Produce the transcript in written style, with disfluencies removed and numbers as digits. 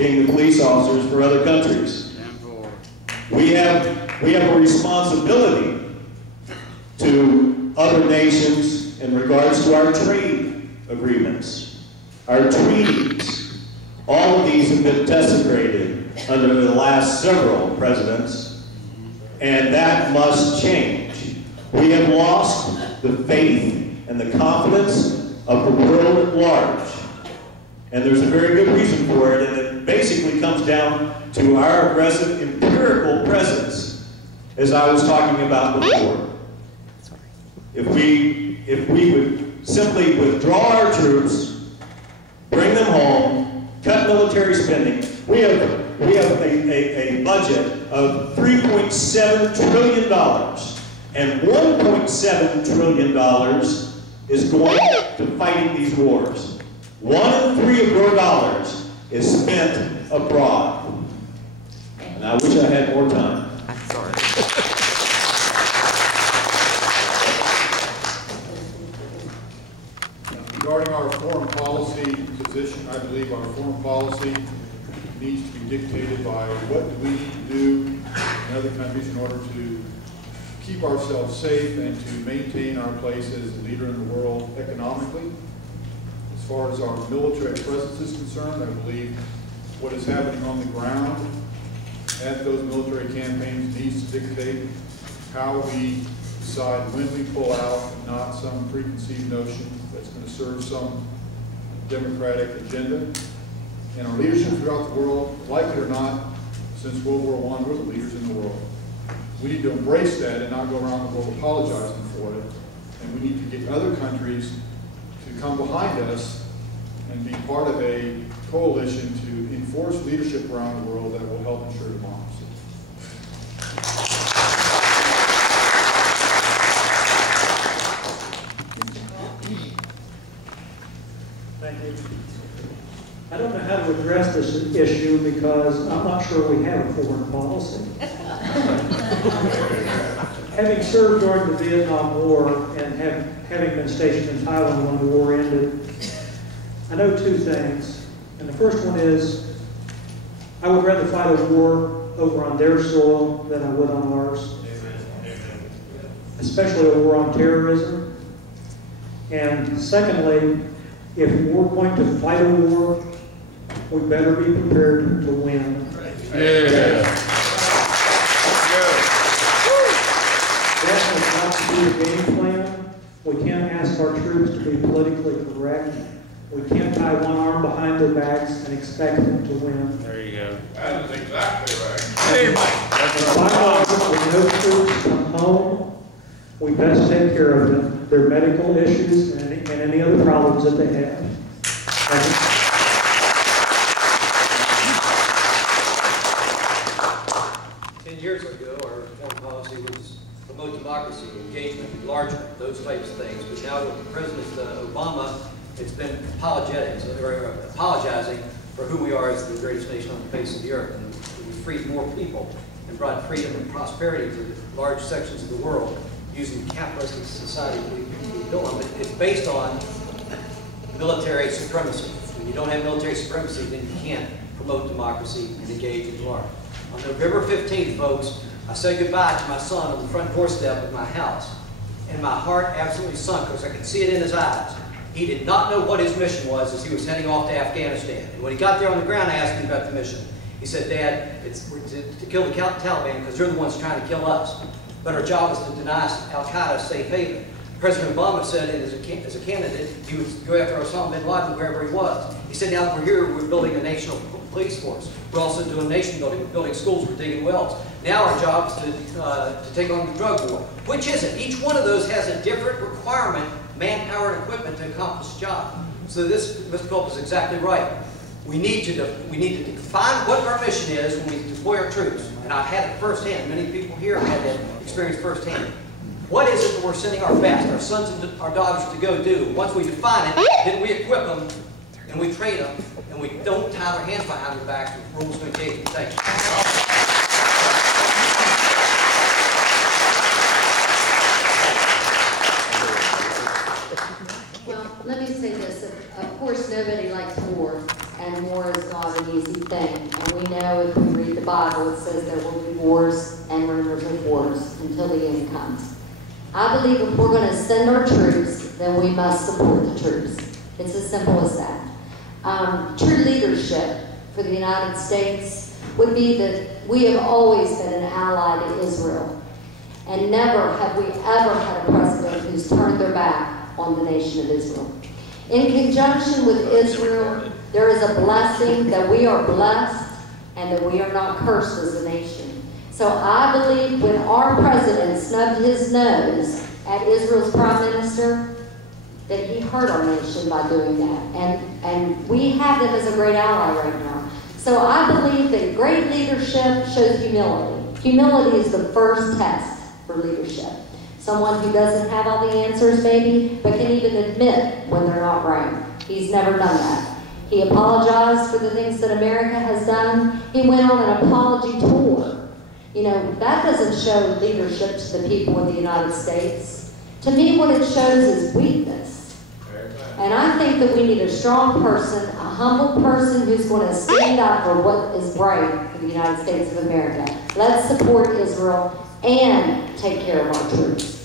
being the police officers for other countries. We have a responsibility to other nations in regards to our trade agreements, our treaties. All of these have been desecrated under the last several presidents, and that must change. We have lost the faith and the confidence of the world at large. And there's a very good reason for it, and it basically comes down to our aggressive empirical presence, as I was talking about before. If we would simply withdraw our troops, bring them home, cut military spending, we have a budget of $3.7 trillion, and $1.7 trillion is going to fighting these wars. 1 in 3 of your dollars is spent abroad. And I wish I had more time. I'm sorry. Regarding our foreign policy position, I believe our foreign policy needs to be dictated by what do we need to do in other countries in order to keep ourselves safe and to maintain our place as a leader in the world economically. As far as our military presence is concerned, I believe what is happening on the ground at those military campaigns needs to dictate how we decide when we pull out, not some preconceived notion that's going to serve some democratic agenda. And our leadership throughout the world, like it or not, since World War I, we're the leaders in the world. We need to embrace that and not go around the world apologizing for it. And we need to get other countries to come behind us and be part of a coalition to enforce leadership around the world that will help ensure democracy. Thank you. I don't know how to address this issue because I'm not sure we have a foreign policy. Having served during the Vietnam War and having been stationed in Thailand when the war ended, I know 2 things. And the first one is, I would rather fight a war over on their soil than I would on ours. Especially a war on terrorism. And secondly, if we're going to fight a war, we better be prepared to win. Yeah. That has got to be the game plan. We can't ask our troops to be politically correct. We can't tie one arm behind their backs and expect them to win. There you go. That is exactly right. If no troops come home, we best take care of them, their medical issues, and any other problems that they have. Thank you. 10 years ago, our foreign policy was promote democracy, engagement, enlargement, those types of things. But now with President Obama, it's been apologizing for who we are as the greatest nation on the face of the earth. And we freed more people and brought freedom and prosperity to large sections of the world using the capitalistic society we built on. But it's based on military supremacy. When you don't have military supremacy, then you can't promote democracy and engage and enlarge. On November 15th, folks, I said goodbye to my son on the front doorstep of my house. And my heart absolutely sunk because I could see it in his eyes. He did not know what his mission was as he was heading off to Afghanistan. And when he got there on the ground, I asked him about the mission. He said, Dad, it's to kill the Taliban because they're the ones trying to kill us. But our job is to deny Al-Qaeda a safe haven. President Obama said as a candidate, he would go after Osama bin Laden wherever he was. He said, now that we're here, we're building a national police force. We're also doing nation building. We're building schools. We're digging wells. Now our job is to take on the drug war. Which is it? Each one of those has a different requirement, manpower and equipment to accomplish the job. So this, Mr. Culp is exactly right. We need to define what our mission is when we deploy our troops. And I've had it firsthand. Many people here have had that experience firsthand. What is it that we're sending our best, our sons and our daughters to go do? Once we define it, then we equip them and we train them, and we don't tie their hands behind their backs with rules and engagement. Thank you. Well, let me say this. Of course, nobody likes war, and war is is not an easy thing. And we know if we read the Bible, it says there will be wars and rumors of wars until the end comes. I believe if we're going to send our troops, then we must support the troops. It's as simple as that. True leadership for the United States would be that we have always been an ally to Israel. And never have we ever had a president who's turned their back on the nation of Israel. In conjunction with Israel, there is a blessing that we are blessed and that we are not cursed as a nation. So I believe when our president snubbed his nose at Israel's prime minister, that he hurt our nation by doing that. And we have them as a great ally right now. So I believe that great leadership shows humility. Humility is the first test for leadership. Someone who doesn't have all the answers, maybe, but can even admit when they're not right. He's never done that. He apologized for the things that America has done. He went on an apology tour. You know, that doesn't show leadership to the people of the United States. To me, what it shows is weakness. And I think that we need a strong person, a humble person who's going to stand up for what is right for the United States of America. Let's support Israel and take care of our troops.